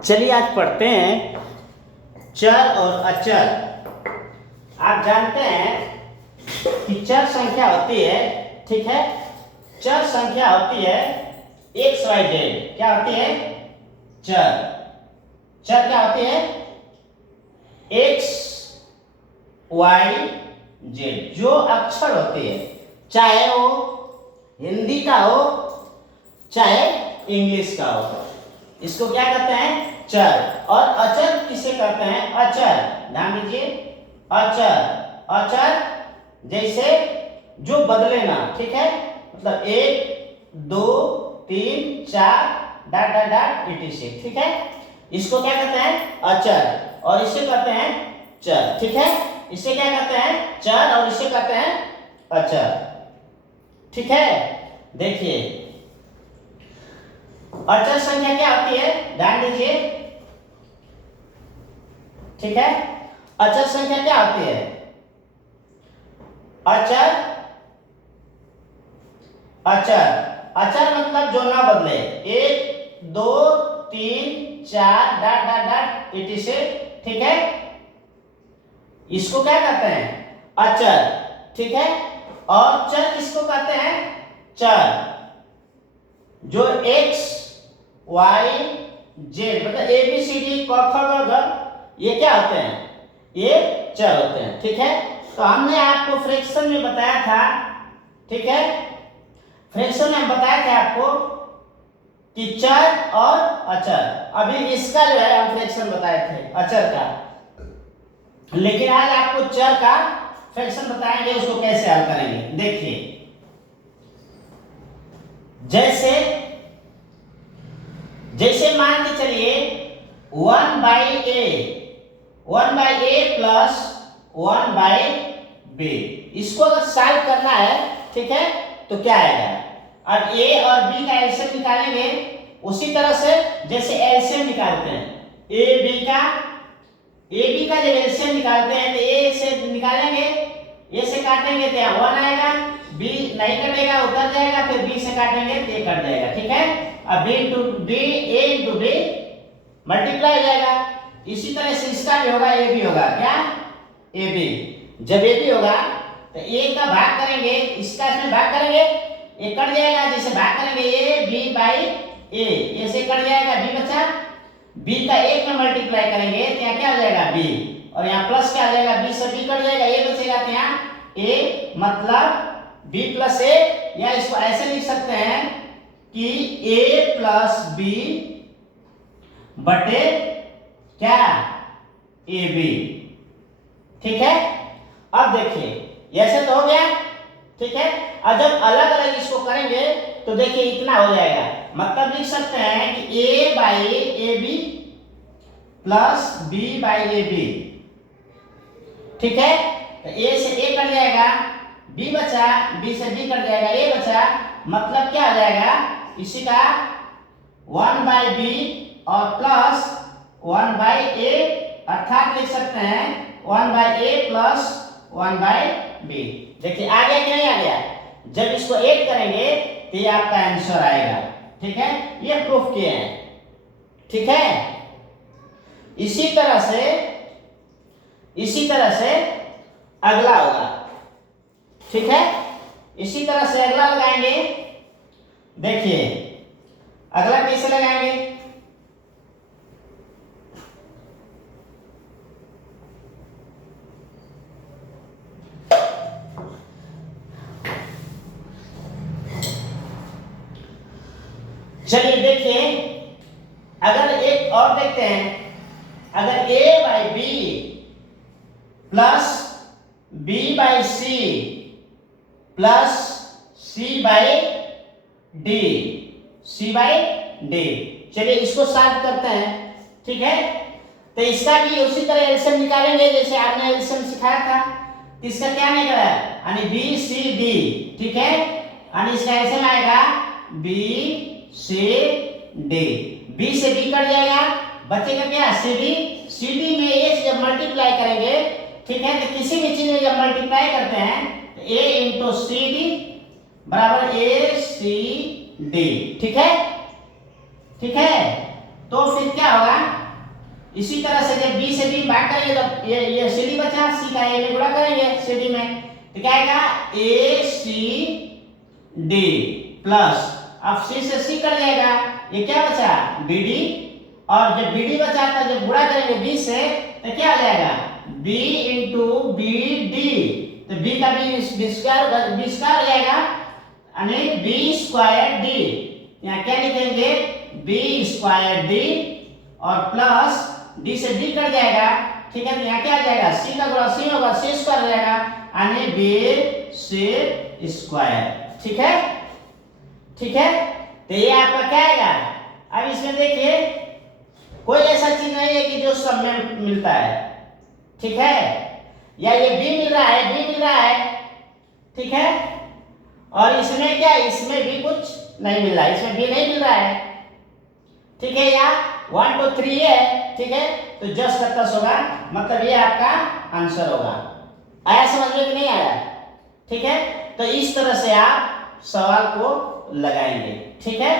चलिए आज पढ़ते हैं चर और अचर। आप जानते हैं कि चर संख्या होती है, ठीक है। चर संख्या होती है एक्स वाई जेड। क्या होती है? चर। चर क्या होती है? X y z. जो अक्षर होती है, चाहे वो हिंदी का हो चाहे इंग्लिश का हो, इसको क्या कहते हैं? चर। और अचर किसे कहते हैं? अचर। ध्यान दीजिए, अचर। अचर जैसे जो बदले ना, ठीक है। मतलब 1 2 3 4 डॉट डॉट डॉट etc, ठीक है। इसको क्या कहते हैं? अचर। और इसे कहते हैं चर, ठीक है। इसे क्या कहते हैं? चर। और इसे कहते हैं अचर, ठीक है। देखिए अचर संख्या क्या होती है, ध्यान दीजिए, ठीक है। अचर संख्या क्या होती है? अचर अचर अचर मतलब जो ना बदले। 1 2 3 4 डॉट डॉट डॉट etc, ठीक है। इसको क्या कहते हैं? अचर, ठीक है। और चर किसको कहते हैं? चर। जो x y z मतलब a b c d क ख ग घ, ये क्या होते हैं? ये चर होते हैं, ठीक है। तो हमने आपको फ्रैक्शन में बताया था, ठीक है। फ्रैक्शन में बताया था आपको कि चर और अचर। अभी इसका जो है हम फ्रैक्शन बताए थे अचर का, लेकिन आज आपको चर का फ्रैक्शन बताएंगे, उसको कैसे हल करेंगे। देखिए जैसे जैसे मान के चलिए 1/a प्लस 1/b, इसको अगर सॉल्व करना है, ठीक है, तो क्या आएगा? अब a और b का एलसीएम निकालेंगे उसी तरह से जैसे एलसीएम निकालते हैं। ab का जब एलसीएम निकालते हैं तो a से निकालेंगे, a से काटेंगे तो यहाँ 1 आएगा, b नहीं कटेगा, उतर जाएगा, फिर b से काटेंगे तो a कट जाएगा, ठीक है। अब b into b, a into b multiply हो जाएगा। इसी तरह से इसका भी होगा, a भी होगा। क्या? a b। जब a b होगा तो a का भाग करेंगे, इसका इसमें भाग करेंगे, a कट जाएगा। जैसे भाग करेंगे a b बाई a से कट जाएगा, b बचा। b का 1 में मल्टीप्लाई करेंगे तो यहाँ क्या हो जाएगा? b। और यहाँ प्लस क्या हो जाएगा? b से b कट जाएगा, a बचेगा तो यहाँ a मतलब b प्लस a, या इसको ऐसे लिख सकते हैं कि a प्लस b बटे क्या? ए बी, ठीक है। अब देखिए ऐसे तो हो गया, ठीक है। और जब अलग अलग इसको करेंगे तो देखिए इतना हो जाएगा। मतलब लिख सकते हैं कि a by a b plus b by a b, ठीक है। तो a से a कट जाएगा, b बचा, b से b कट जाएगा, a बचा। मतलब क्या हो जाएगा? इसी का 1/b और प्लस 1/a, अर्थात लिख सकते हैं 1/a प्लस 1/b। देखिए आ गया कि नहीं आ गया? जब इसको ऐड करेंगे तो ये आपका आंसर आएगा, ठीक है। ये प्रूफ किए हैं, ठीक है। इसी तरह से अगला होगा, ठीक है। इसी तरह से अगला लगाएंगे। देखिए अगला कैसे लगाएंगे? चलिए देखिए, अगर एक और देखते हैं, अगर a by b plus b by c plus c by d, चलिए इसको सॉल्व करते हैं, ठीक है। तो इसका भी उसी तरह एलसीएम निकालेंगे जैसे आपने एलसीएम सिखाया था। तो इसका क्या निकला है? यानी बी सी डी, ठीक है। यानी इसका एलसीएम आएगा बी सी डी। बी से बी कट जाएगा, बचेगा क्या? C D. सी डी में ए से जब मल्टीप्लाई करेंगे, ठीक है, तो किसी भी चीज में जब मल्टीप्लाई करते हैं तो ए इंटू सी डी बराबर ए सी डी, ठीक है, ठीक है। तो फिर क्या होगा? इसी तरह से जब बी से डी भाग करेंगे तो ये सी डी बचा, सी का ए में गुणा करेंगे सी डी में, तो क्या आएगा ए सी डी प्लस, अब सी से सी कट जाएगा, ये क्या बचा बी डी, और जब बी डी बचा था जब गुणा करेंगे बी से तो क्या आ जाएगा बी इंटू बी डी, तो बी का बी स्क्वायर हो जाएगा यानी बी स्क्वायर डी, यहाँ क्या लिखेंगे बी स्क्वायर डी और प्लस डी से डी कट जाएगा, ठीक है, तो यहाँ क्या आ जाएगा सी का गुणा सी होगा, सी स्क्वायर हो जाएगा यानी बी सी स्क्वायर, ठीक है, ठीक है, तो ये आपका क्या आएगा। अब इसमें देखिए कोई ऐसा चीज नहीं है कि जो सब में मिलता है, ठीक है, या ये बी मिल रहा है, बी मिल रहा है, ठीक है, और इसमें क्या इसमें भी कुछ नहीं मिल रहा है, इसमें भी नहीं मिल रहा है, ठीक है, या 1 2 3 है, ठीक है, तो जस्ट कट्टस होगा, मतलब ये आपका आंसर होगा। आया समझ में कि नहीं आया, ठीक है, तो इस तरह से आप सवाल को लगाएंगे, ठीक है।